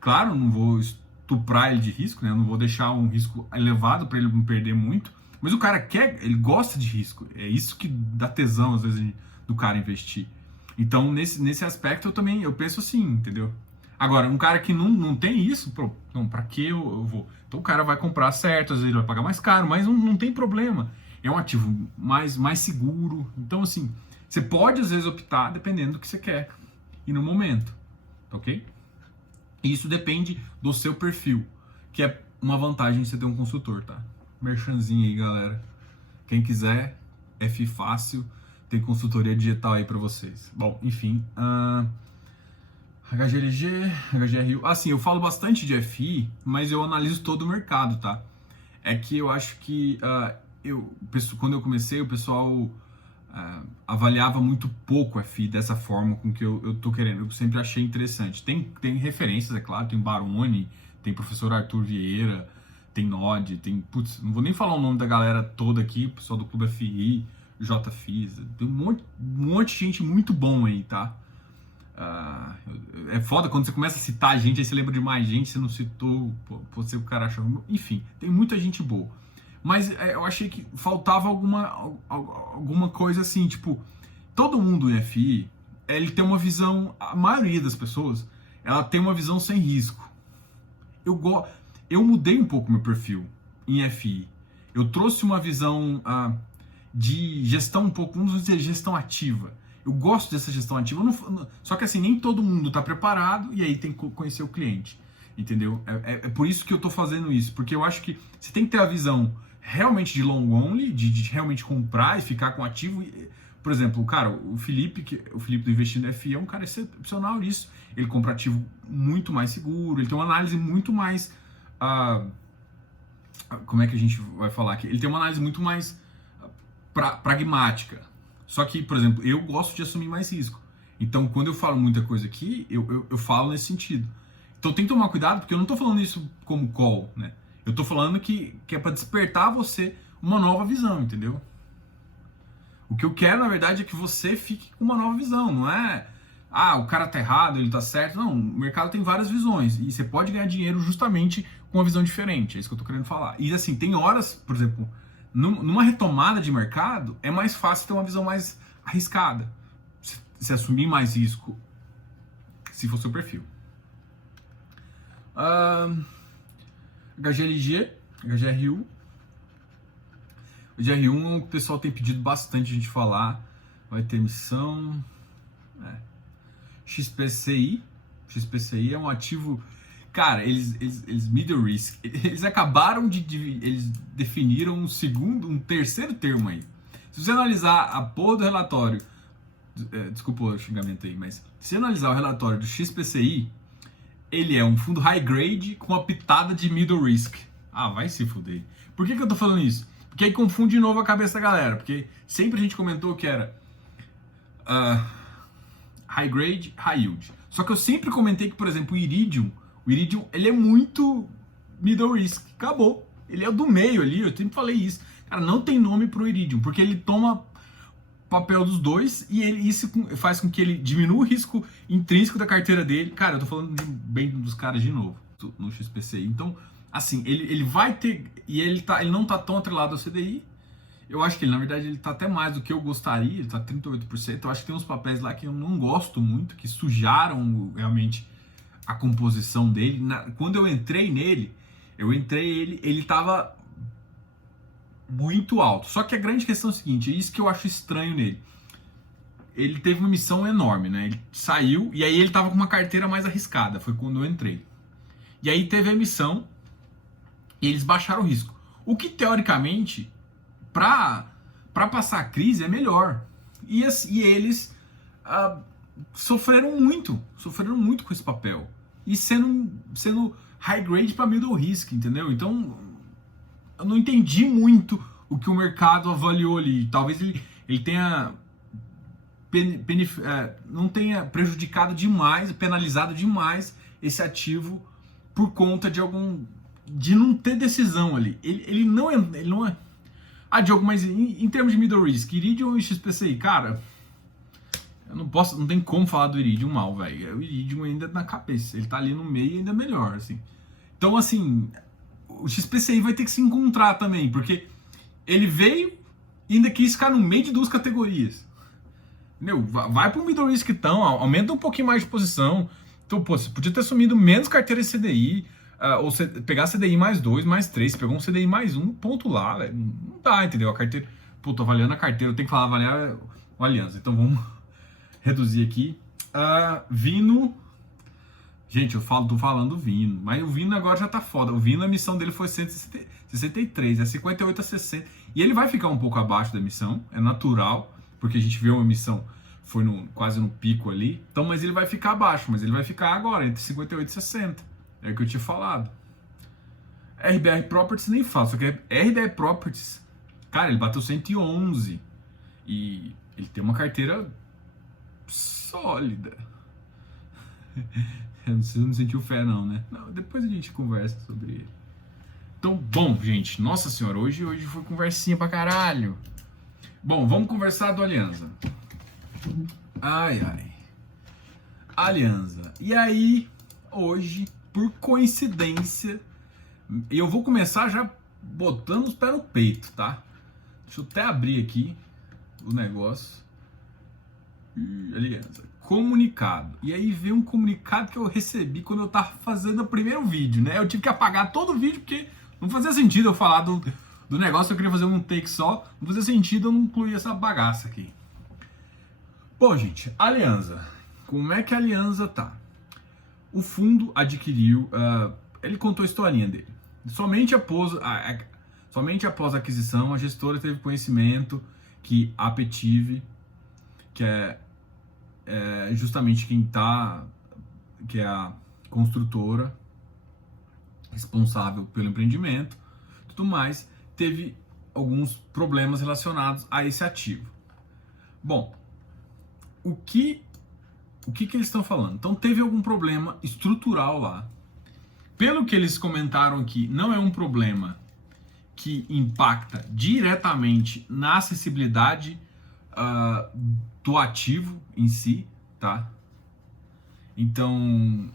Claro, não vou estuprar ele de risco, né? Eu não vou deixar um risco elevado para ele não perder muito. Mas o cara ele gosta de risco. É isso que dá tesão, às vezes, do cara investir. Então, nesse aspecto, eu penso assim, entendeu? Agora, um cara que não tem isso, não, pra que eu vou? Então, o cara vai comprar certo, às vezes ele vai pagar mais caro, mas não tem problema. É um ativo mais seguro. Então, assim, você pode, às vezes, optar dependendo do que você quer e no momento, ok? E isso depende do seu perfil, que é uma vantagem de você ter um consultor, tá? Merchanzinho aí, galera. Quem quiser, FI fácil, tem consultoria digital aí pra vocês. Bom, enfim, HGLG, HGRU. Assim, eu falo bastante de FI, mas eu analiso todo o mercado, tá? É que eu acho que quando eu comecei, o pessoal avaliava muito pouco a FI dessa forma com que eu tô querendo. Eu sempre achei interessante. Tem referências, é claro, tem Baroni, tem professor Arthur Vieira, tem Nod, putz, não vou nem falar o nome da galera toda aqui, pessoal do Clube FI, JFIs, tem um monte de gente muito bom aí, tá? É foda quando você começa a citar gente, aí você lembra de mais gente, você não citou, você o cara achou. Enfim, tem muita gente boa. Mas eu achei que faltava alguma coisa assim, tipo, todo mundo em FI, ele tem uma visão, a maioria das pessoas, ela tem uma visão sem risco. Eu mudei um pouco meu perfil em FI. Eu trouxe uma visão de gestão um pouco, vamos dizer, gestão ativa. Eu gosto dessa gestão ativa, só que assim, nem todo mundo está preparado e aí tem que conhecer o cliente, entendeu? É por isso que eu estou fazendo isso, porque eu acho que você tem que ter a visão realmente de long only, de realmente comprar e ficar com ativo. Por exemplo, cara, o Felipe do Investindo FI é um cara excepcional nisso. Ele compra ativo muito mais seguro, ele tem uma análise muito mais... como é que a gente vai falar aqui? Ele tem uma análise muito mais pragmática. Só que, por exemplo, eu gosto de assumir mais risco. Então, quando eu falo muita coisa aqui, eu falo nesse sentido. Então, tem que tomar cuidado, porque eu não estou falando isso como call, né? Eu estou falando que é para despertar você uma nova visão, entendeu? O que eu quero, na verdade, é que você fique com uma nova visão. Não é, o cara tá errado, ele tá certo. Não, o mercado tem várias visões. E você pode ganhar dinheiro justamente com uma visão diferente. É isso que eu tô querendo falar. E assim, tem horas, por exemplo, numa retomada de mercado, é mais fácil ter uma visão mais arriscada. Se assumir mais risco, se for seu perfil. HGLG, HGRU. O GR1 o pessoal tem pedido bastante a gente falar. Vai ter emissão. XPCI. XPCI é um ativo... Cara, eles middle risk. Eles acabaram eles definiram um terceiro termo aí. Se você analisar a porra do relatório... desculpa o xingamento aí, mas... Se você analisar o relatório do XPCI, ele é um fundo high grade com uma pitada de middle risk. Vai se fuder. Por que eu tô falando isso? Porque aí confunde de novo a cabeça da galera. Porque sempre a gente comentou que era high grade, high yield. Só que eu sempre comentei que, por exemplo, o Iridium ele é muito middle risk. Acabou. Ele é do meio ali, eu sempre falei isso. Cara, não tem nome pro Iridium, porque ele toma papel dos dois e isso faz com que ele diminua o risco intrínseco da carteira dele. Cara, eu tô falando bem dos caras de novo no XPCI. Então, assim, ele vai ter... E ele não tá tão atrelado ao CDI. Eu acho que ele, na verdade, ele tá até mais do que eu gostaria. Ele tá 38%. Eu acho que tem uns papéis lá que eu não gosto muito, que sujaram realmente a composição dele. Quando eu entrei nele, ele tava muito alto. Só que a grande questão é o seguinte, é isso que eu acho estranho nele. Ele teve uma missão enorme, né? Ele saiu e aí ele tava com uma carteira mais arriscada. Foi quando eu entrei. E aí teve a missão e eles baixaram o risco. O que, teoricamente, para passar a crise é melhor. E eles sofreram muito com esse papel. E sendo high grade para middle risk, entendeu? Então, eu não entendi muito o que o mercado avaliou ali. Talvez ele tenha não tenha prejudicado demais, penalizado demais esse ativo por conta de não ter decisão ali. Ele não é. Ah, Diogo, mas em termos de middle risk, Iridium e XPCI, cara, eu não tem como falar do Iridium mal, velho. O Iridium ainda na cabeça, ele tá ali no meio ainda melhor, assim. Então, assim, o XPCI vai ter que se encontrar também, porque ele veio e ainda quis ficar no meio de duas categorias. Entendeu? Vai pro middle risk então, aumenta um pouquinho mais de posição. Então, pô, você podia ter assumido menos carteira de CDI, ou pegar CDI mais 2, mais 3, você pegou um CDI mais 1, ponto lá, véio. Não dá, entendeu? A carteira, pô, tô avaliando a carteira, eu tenho que falar avaliar o Aliança. Então vamos reduzir aqui. Vino. Gente, tô falando Vino, mas o Vino agora já tá foda. O Vino, a emissão dele foi 163, é 58 a 60. E ele vai ficar um pouco abaixo da emissão, é natural, porque a gente vê uma emissão, foi quase no pico ali. Então, mas ele vai ficar abaixo, mas ele vai ficar agora, entre 58 e 60. É o que eu tinha falado. RBR Properties nem falo, só que RBR Properties, cara, ele bateu 111. E ele tem uma carteira sólida. Você não sentiu fé não, né? Não, depois a gente conversa sobre ele. Então, bom, gente, nossa senhora, hoje foi conversinha pra caralho. Bom, vamos conversar do Alianza. Ai. Alianza. E aí, hoje, por coincidência, eu vou começar já botando os pés no peito, tá? Deixa eu até abrir aqui o negócio. Alianza. Comunicado. E aí veio um comunicado que eu recebi quando eu tava fazendo o primeiro vídeo, né? Eu tive que apagar todo o vídeo porque não fazia sentido eu falar do negócio, eu queria fazer um take só. Não fazia sentido eu não incluir essa bagaça aqui. Bom, gente, Alianza. Como é que a Alianza tá? O fundo adquiriu, ele contou a historinha dele. Somente após a aquisição, a gestora teve conhecimento que a Aptiv, que é justamente que é a construtora responsável pelo empreendimento, tudo mais, teve alguns problemas relacionados a esse ativo. Bom, o que eles estão falando? Então teve algum problema estrutural lá. Pelo que eles comentaram aqui, não é um problema que impacta diretamente na acessibilidade do ativo em si, tá? Então,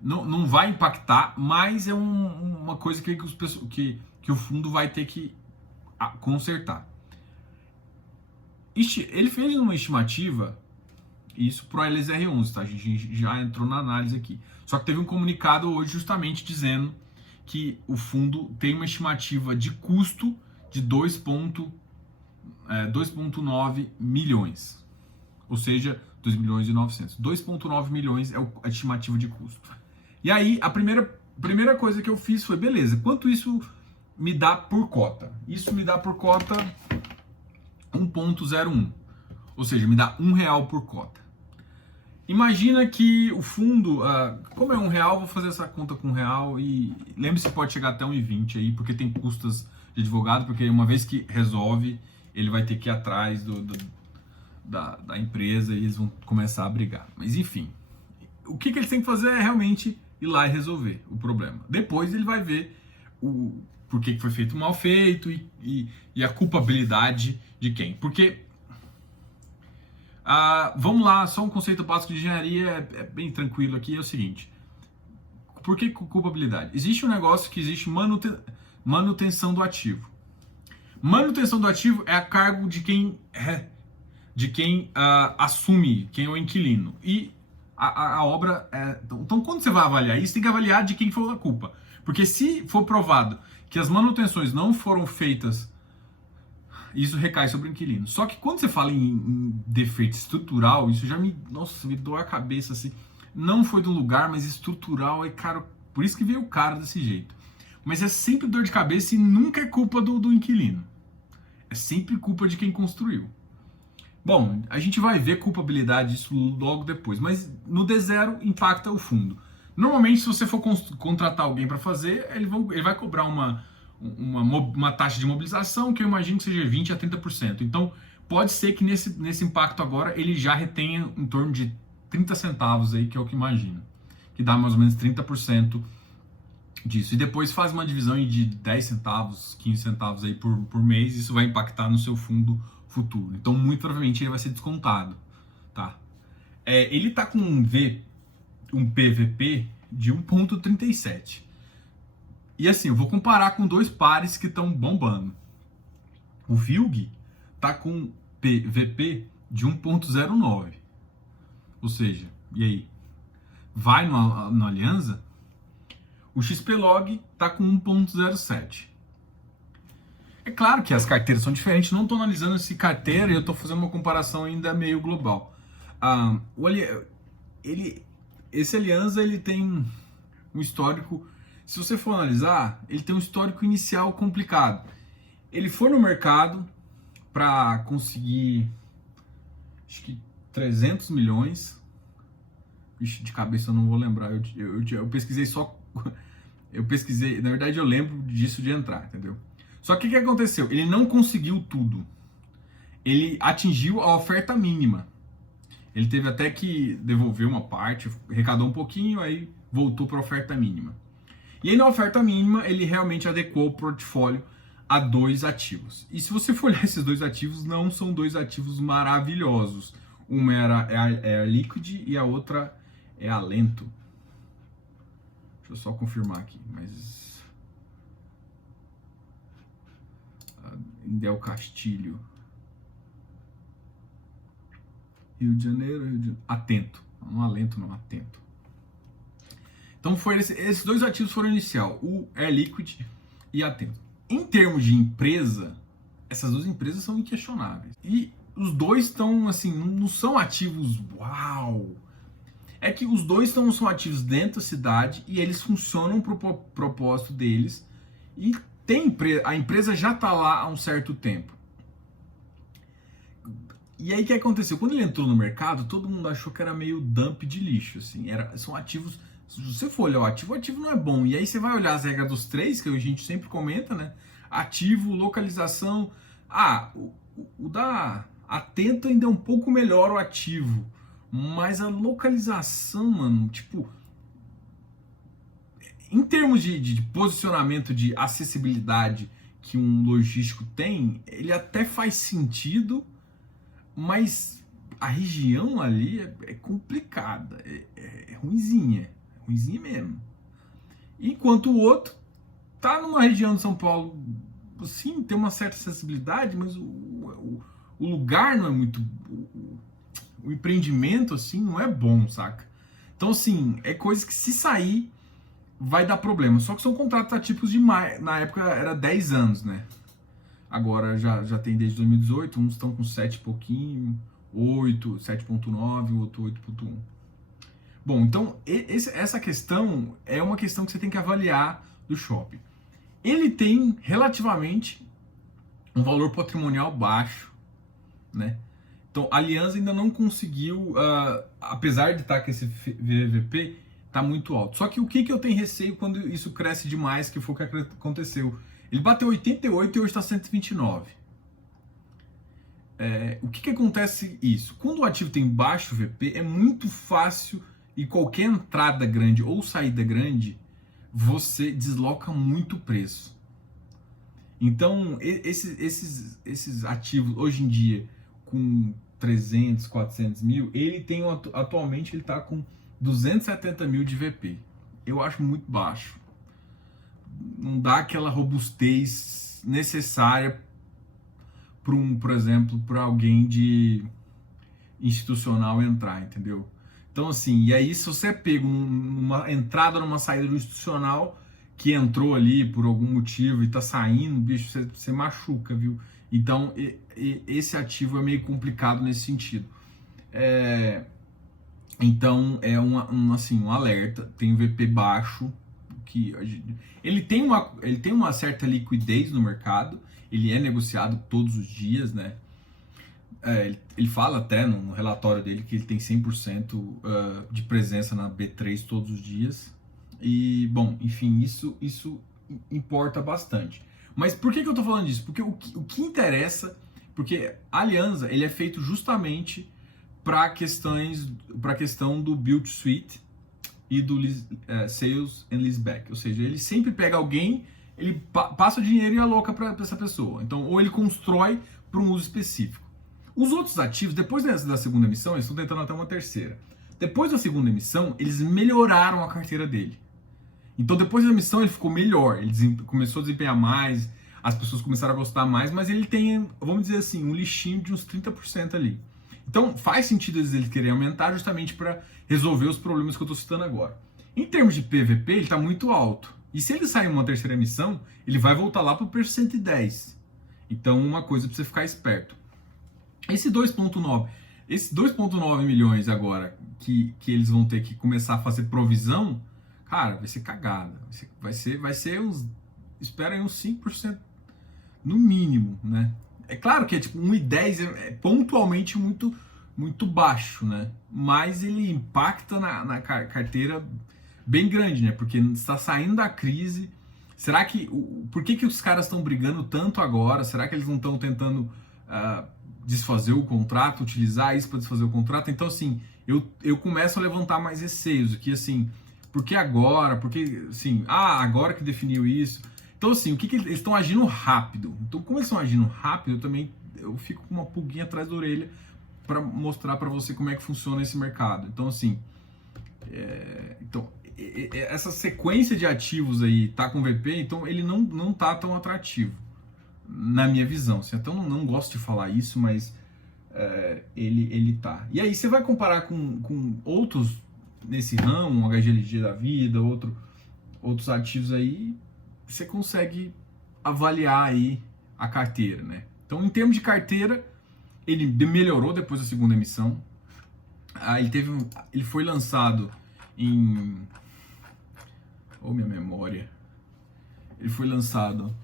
não vai impactar, mas é uma coisa que o fundo vai ter que consertar. Ele fez uma estimativa, isso pro LZR11, tá? A gente já entrou na análise aqui. Só que teve um comunicado hoje justamente dizendo que o fundo tem uma estimativa de custo de 2,9 milhões. Ou seja, 2 milhões e 900. 2,9 milhões é a estimativa de custo. E aí, a primeira coisa que eu fiz foi, beleza, quanto isso me dá por cota? Isso me dá por cota 1,01. Ou seja, me dá R$1 por cota. Imagina que o fundo, como é R$1, vou fazer essa conta com R$1 e lembre-se, pode chegar até 1,20 aí, porque tem custas de advogado, porque uma vez que resolve, ele vai ter que ir atrás da empresa e eles vão começar a brigar. Mas enfim, o que eles têm que fazer é realmente ir lá e resolver o problema. Depois ele vai ver por que foi feito mal feito e a culpabilidade de quem. Porque, vamos lá, só um conceito básico de engenharia, é bem tranquilo aqui, é o seguinte. Por que culpabilidade? Existe um negócio que existe manutenção do ativo. Manutenção do ativo é a cargo de quem assume, quem é o inquilino. E a obra então quando você vai avaliar isso, tem que avaliar de quem foi a culpa. Porque se for provado que as manutenções não foram feitas, isso recai sobre o inquilino. Só que quando você fala em defeito estrutural, isso já me dói a cabeça assim. Não foi do lugar, mas estrutural é caro. Por isso que veio caro desse jeito. Mas é sempre dor de cabeça e nunca é culpa do inquilino. É sempre culpa de quem construiu. Bom, a gente vai ver culpabilidade disso logo depois, mas no D0 impacta o fundo. Normalmente, se você for contratar alguém para fazer, ele vai cobrar uma taxa de mobilização que eu imagino que seja 20% a 30%. Então, pode ser que nesse impacto agora ele já retenha em torno de 30 centavos aí, que é o que imagino, que dá mais ou menos 30% disso. E depois faz uma divisão de 10 centavos, 15 centavos aí por mês, isso vai impactar no seu fundo futuro. Então, muito provavelmente ele vai ser descontado, tá? Ele tá com um PVP de 1,37. E assim, eu vou comparar com dois pares que estão bombando. O VILG tá com PVP de 1,09. Ou seja, e aí? Vai no Alianza? O XPlog tá com 1,07. É claro que as carteiras são diferentes, não estou analisando essa carteira, eu estou fazendo uma comparação ainda meio global. Esse Alianza ele tem um histórico, se você for analisar, ele tem um histórico inicial complicado. Ele foi no mercado para conseguir, acho que 300 milhões, de cabeça eu não vou lembrar, eu pesquisei só, na verdade eu lembro disso de entrar, entendeu? Só que o que aconteceu? Ele não conseguiu tudo. Ele atingiu a oferta mínima. Ele teve até que devolver uma parte, arrecadou um pouquinho, aí voltou para a oferta mínima. E aí na oferta mínima ele realmente adequou o portfólio a dois ativos. E se você for olhar esses dois ativos, não são dois ativos maravilhosos. Uma é a Liquid e a outra é a Lento. Deixa eu só confirmar aqui, mas... Del Castilho, Rio de Janeiro, Atento, não Alento não, Atento. Então esses dois ativos foram inicial, o Air Liquid e Atento. Em termos de empresa, essas duas empresas são inquestionáveis. E os dois estão assim, não são ativos uau. É que os dois são ativos dentro da cidade e eles funcionam para o propósito deles e a empresa já está lá há um certo tempo. E aí o que aconteceu? Quando ele entrou no mercado, todo mundo achou que era meio dump de lixo. Assim. São ativos. Se você for olhar o ativo não é bom. E aí você vai olhar as regras dos três, que a gente sempre comenta, né? Ativo, localização. O da Atento ainda é um pouco melhor o ativo. Mas a localização, mano, tipo. Em termos de posicionamento, de acessibilidade que um logístico tem, ele até faz sentido, mas a região ali é complicada, é ruinzinha mesmo. Enquanto o outro tá numa região de São Paulo, sim, tem uma certa acessibilidade, mas o lugar não é muito... O empreendimento, assim, não é bom, saca? Então, assim, é coisa que se sair... vai dar problema. Só que são contratos atípicos de na época era 10 anos, né? Agora já tem desde 2018, uns estão com 7 e pouquinho, 8, 7.9, o outro 8.1. Bom, então essa questão é uma questão que você tem que avaliar do shopping. Ele tem relativamente um valor patrimonial baixo, né? Então a Alianza ainda não conseguiu, apesar de estar com esse VVP, tá muito alto. Só que o que eu tenho receio quando isso cresce demais, que foi o que aconteceu. Ele bateu 88 e hoje está 129. o que acontece isso? Quando o ativo tem baixo VP, é muito fácil e qualquer entrada grande ou saída grande, você desloca muito o preço. Então, esses ativos, hoje em dia, com 300, 400 mil, atualmente ele está com 270 mil de VP. Eu acho muito baixo. Não dá aquela robustez necessária por exemplo, para alguém de institucional entrar, entendeu? Então, assim, e aí se você pega uma entrada numa saída do institucional que entrou ali por algum motivo e tá saindo, bicho, você machuca, viu? Então, esse ativo é meio complicado nesse sentido. Então, é um alerta, tem um VP baixo, que ele tem uma certa liquidez no mercado, ele é negociado todos os dias, né? Ele fala até no relatório dele que ele tem 100% de presença na B3 todos os dias. E, bom, enfim, isso importa bastante. Mas por que eu tô falando disso? Porque o que interessa, porque a Alianza, ele é feito justamente para a questão do Build Suite e do Sales and Leaseback. Ou seja, ele sempre pega alguém, ele passa o dinheiro e aloca para essa pessoa. Então, ou ele constrói para um uso específico. Os outros ativos, depois da segunda emissão, eles estão tentando até uma terceira. Depois da segunda emissão, eles melhoraram a carteira dele. Então, depois da emissão, ele ficou melhor. Ele começou a desempenhar mais, as pessoas começaram a gostar mais, mas ele tem, vamos dizer assim, um lixinho de uns 30% ali. Então, faz sentido eles querem aumentar justamente para resolver os problemas que eu estou citando agora. Em termos de PVP, ele está muito alto. E se ele sair uma terceira emissão, ele vai voltar lá para o preço 110. Então, uma coisa para você ficar esperto. Esses 2,9 milhões agora que eles vão ter que começar a fazer provisão, cara, vai ser cagada. Vai ser uns, espera aí, uns 5% no mínimo, né? É claro que é tipo 1,10 é pontualmente muito, muito baixo, né? Mas ele impacta na carteira bem grande, né? Porque está saindo da crise. Será que por que os caras estão brigando tanto agora? Será que eles não estão tentando desfazer o contrato, utilizar isso para desfazer o contrato? Então, assim, eu começo a levantar mais receios, que assim, por que agora? Porque, assim, agora que definiu isso. Então, assim, o que eles estão agindo rápido? Então, como eles estão agindo rápido, eu fico com uma pulguinha atrás da orelha para mostrar para você como é que funciona esse mercado. Então, assim, essa sequência de ativos aí tá com VP, então ele não tá tão atrativo, na minha visão. Assim, então, não gosto de falar isso, mas ele tá. E aí você vai comparar com outros nesse ramo, um HGLG da vida, outros ativos aí, você consegue avaliar aí a carteira, né? Então, em termos de carteira, ele melhorou depois da segunda emissão. Ele foi lançado em... minha memória. Ele foi lançado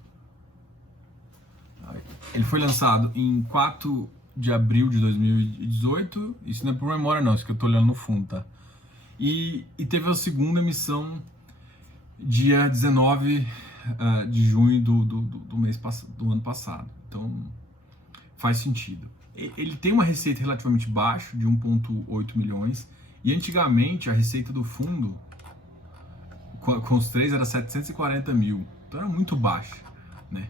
em 4 de abril de 2018. Isso não é por memória não, isso que eu tô olhando no fundo, tá? E teve a segunda emissão dia 19 de junho do ano passado. Então, faz sentido. Ele tem uma receita relativamente baixa, de 1,8 milhões. E antigamente, a receita do fundo, com os três, era 740 mil. Então, era muito baixa, né?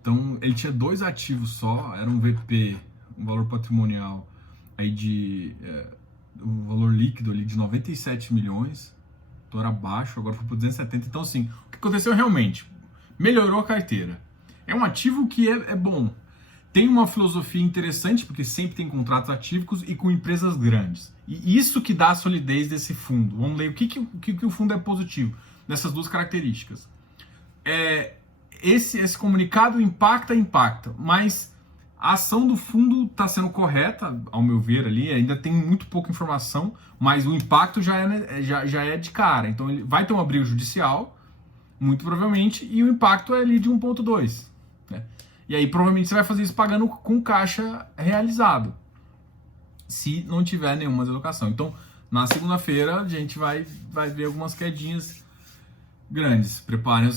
Então, ele tinha 2 ativos só. Era um VP, um valor patrimonial, aí um valor líquido ali de 97 milhões. Então era baixo, agora foi para 270. Então, assim, o que aconteceu realmente? Melhorou a carteira. É um ativo que é bom. Tem uma filosofia interessante, porque sempre tem contratos atípicos e com empresas grandes. E isso que dá a solidez desse fundo. Vamos ler o que o fundo é positivo nessas 2 características. Esse comunicado impacta, mas a ação do fundo está sendo correta, ao meu ver ali, ainda tem muito pouca informação, mas o impacto já é de cara. Então ele vai ter uma briga judicial, muito provavelmente, e o impacto é ali de 1,2. Né? E aí provavelmente você vai fazer isso pagando com caixa realizado, se não tiver nenhuma deslocação. Então, na segunda-feira, a gente vai ver algumas quedinhas grandes. Preparem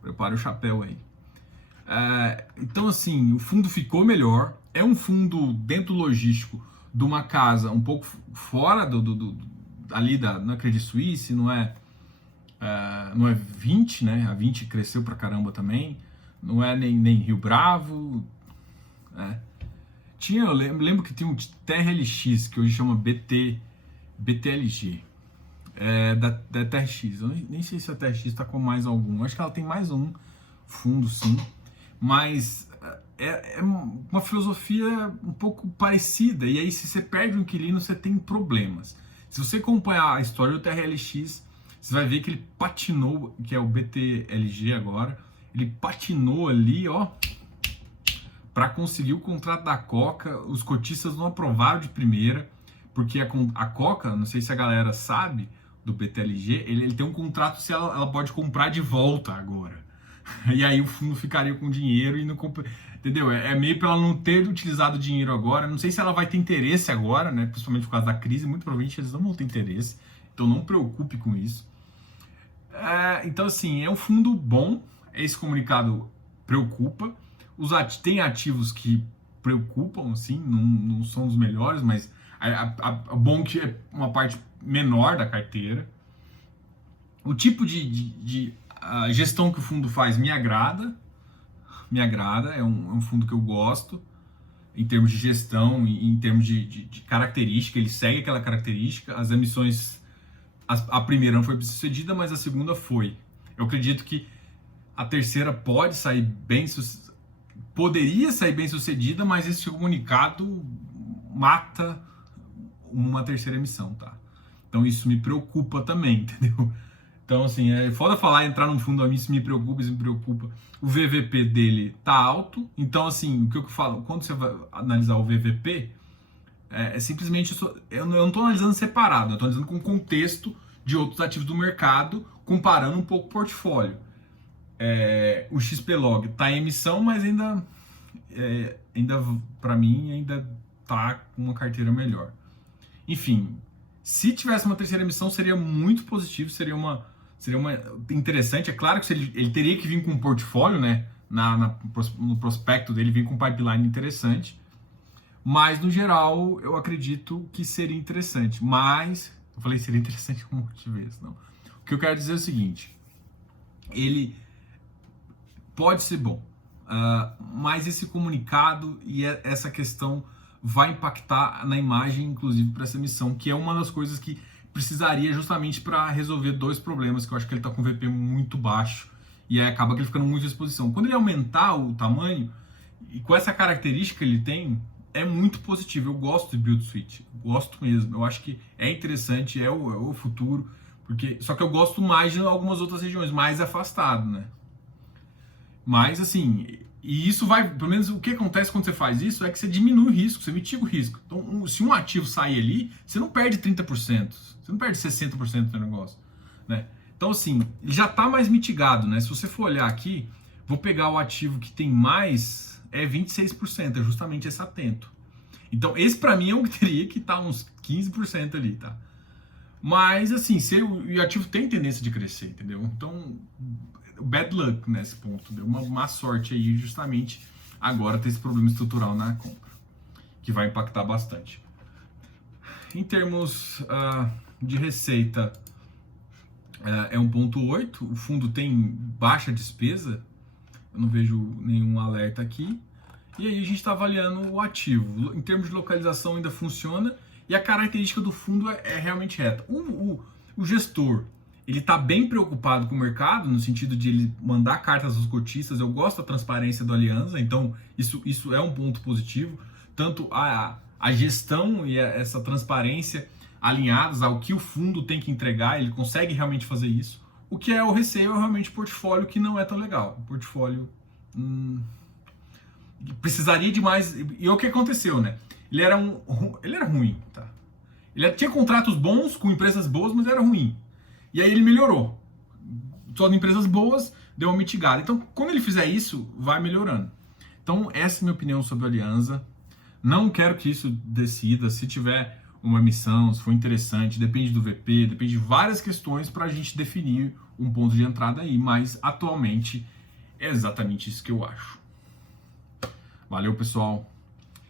preparem o chapéu aí. Então, assim, o fundo ficou melhor. É um fundo dentro logístico de uma casa um pouco fora ali na Credit Suisse, não é 20, né? A 20 cresceu pra caramba também. Não é nem Rio Bravo. Eu lembro que tinha um TRLX, que hoje chama BTLG. Da TRX. Eu nem sei se a TRX está com mais algum. Acho que ela tem mais um fundo, sim. Mas é uma filosofia um pouco parecida. E aí, se você perde um inquilino, você tem problemas. Se você acompanhar a história do TRLX, você vai ver que ele patinou, que é o BTLG agora. Ele patinou ali, ó, para conseguir o contrato da Coca. Os cotistas não aprovaram de primeira, porque a Coca, não sei se a galera sabe, do BTLG, ele tem um contrato se ela pode comprar de volta agora. E aí o fundo ficaria com dinheiro e não compra, entendeu? É meio para ela não ter utilizado o dinheiro agora. Não sei se ela vai ter interesse agora, né? Principalmente por causa da crise. Muito provavelmente eles não vão ter interesse. Então não preocupe com isso. Então, assim, é um fundo bom. Esse comunicado preocupa. Tem ativos que preocupam, assim, não são os melhores, mas bom que é uma parte menor da carteira. O tipo de gestão que o fundo faz me agrada, é um fundo que eu gosto, em termos de gestão, em termos de característica, ele segue aquela característica. As emissões, a primeira não foi bem-sucedida, mas a segunda foi. Eu acredito que a terceira poderia sair bem-sucedida, mas esse comunicado mata uma terceira emissão, tá? Então isso me preocupa também, entendeu? Então, assim, é foda falar, entrar num fundo a mim, isso me preocupa. O VVP dele tá alto. Então, assim, o que eu falo, quando você vai analisar o VVP, simplesmente, eu não estou analisando separado, eu estou analisando com o contexto de outros ativos do mercado, comparando um pouco o portfólio. O XPlog tá em emissão, mas ainda para mim, ainda tá com uma carteira melhor. Enfim, se tivesse uma terceira emissão, seria muito positivo, seria uma interessante. É claro que ele teria que vir com um portfólio, né? No prospecto dele, vir com um pipeline interessante. Mas, no geral, eu acredito que seria interessante. Mas, eu falei seria interessante um monte de vezes, não. O que eu quero dizer é o seguinte: ele pode ser bom, mas esse comunicado e essa questão vai impactar na imagem, inclusive, para essa emissão, que é uma das coisas que precisaria justamente para resolver dois problemas, que eu acho que ele está com VP muito baixo, e aí acaba que ele ficando muito à exposição. Quando ele aumentar o tamanho, e com essa característica que ele tem, é muito positivo. Eu gosto de Build Suite, gosto mesmo. Eu acho que é interessante, é o futuro, só que eu gosto mais de algumas outras regiões, mais afastado, né? Mas, assim, e isso vai, pelo menos o que acontece quando você faz isso é que você diminui o risco, você mitiga o risco. Então, se um ativo sair ali, você não perde 30%, você não perde 60% do negócio, né? Então, assim, já está mais mitigado, né? Se você for olhar aqui, vou pegar o ativo que tem mais, 26%, é justamente esse atento. Então, esse para mim é o que teria que estar uns 15% ali, tá? Mas, assim, o ativo tem tendência de crescer, entendeu? Então, bad luck nesse ponto, deu uma má sorte aí, justamente agora ter esse problema estrutural na compra, que vai impactar bastante. Em termos de receita, é 1,8, o fundo tem baixa despesa, eu não vejo nenhum alerta aqui, e aí a gente está avaliando o ativo. Em termos de localização ainda funciona, e a característica do fundo é realmente reta. O gestor, ele está bem preocupado com o mercado, no sentido de ele mandar cartas aos cotistas. Eu gosto da transparência do Alianza, então isso é um ponto positivo. Tanto a gestão e essa transparência alinhados ao que o fundo tem que entregar, ele consegue realmente fazer isso. O que é o receio é realmente o portfólio, que não é tão legal. O portfólio precisaria de mais. E o que aconteceu, né? Ele era ruim, tá? Ele tinha contratos bons com empresas boas, mas era ruim. E aí ele melhorou. Só de empresas boas, deu uma mitigada. Então, quando ele fizer isso, vai melhorando. Então, essa é a minha opinião sobre a Alianza. Não quero que isso decida. Se tiver uma emissão, se for interessante, depende do VP, depende de várias questões para a gente definir um ponto de entrada aí. Mas, atualmente, é exatamente isso que eu acho. Valeu, pessoal.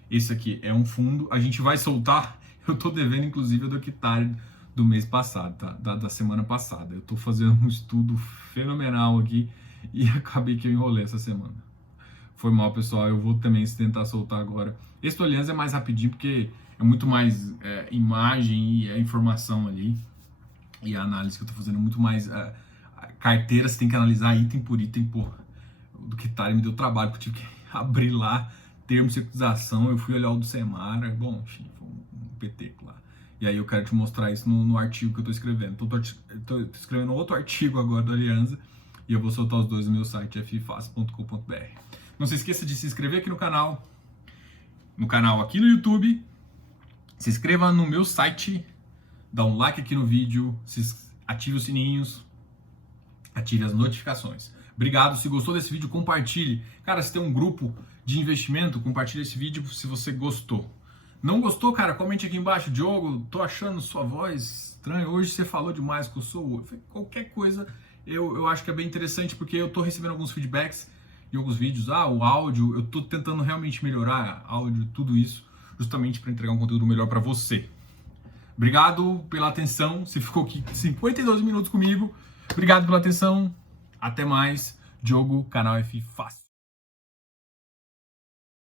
Esse aqui é um fundo. A gente vai soltar. Eu tô devendo, inclusive, a do hectare do mês passado, tá? Da semana passada. Eu tô fazendo um estudo fenomenal aqui e acabei que eu enrolei essa semana. Foi mal, pessoal. Eu vou também tentar soltar agora. Esse do Aliança é mais rapidinho porque é muito mais imagem e informação ali. E a análise que eu tô fazendo é muito mais carteira. Você tem que analisar item por item. Pô, do hectare me deu trabalho, porque eu tive que abrir lá termos de securitização. Eu fui olhar o do Semara. Bom, enfim, foi um PT lá. E aí eu quero te mostrar isso no artigo que eu tô escrevendo. Tô escrevendo outro artigo agora do Aliança e eu vou soltar os dois no meu site ffácil.com.br. Não se esqueça de se inscrever aqui no canal aqui no YouTube, se inscreva no meu site, dá um like aqui no vídeo, ative os sininhos, ative as notificações. Obrigado, se gostou desse vídeo, compartilhe. Cara, se tem um grupo de investimento, compartilhe esse vídeo se você gostou. Não gostou, cara? Comente aqui embaixo. Diogo, tô achando sua voz estranha. Hoje você falou demais que eu sou. Qualquer coisa eu acho que é bem interessante, porque eu tô recebendo alguns feedbacks em alguns vídeos. O áudio, eu tô tentando realmente melhorar áudio, tudo isso, justamente para entregar um conteúdo melhor para você. Obrigado pela atenção. Você ficou aqui 52 minutos comigo. Obrigado pela atenção. Até mais. Diogo, canal F Fácil.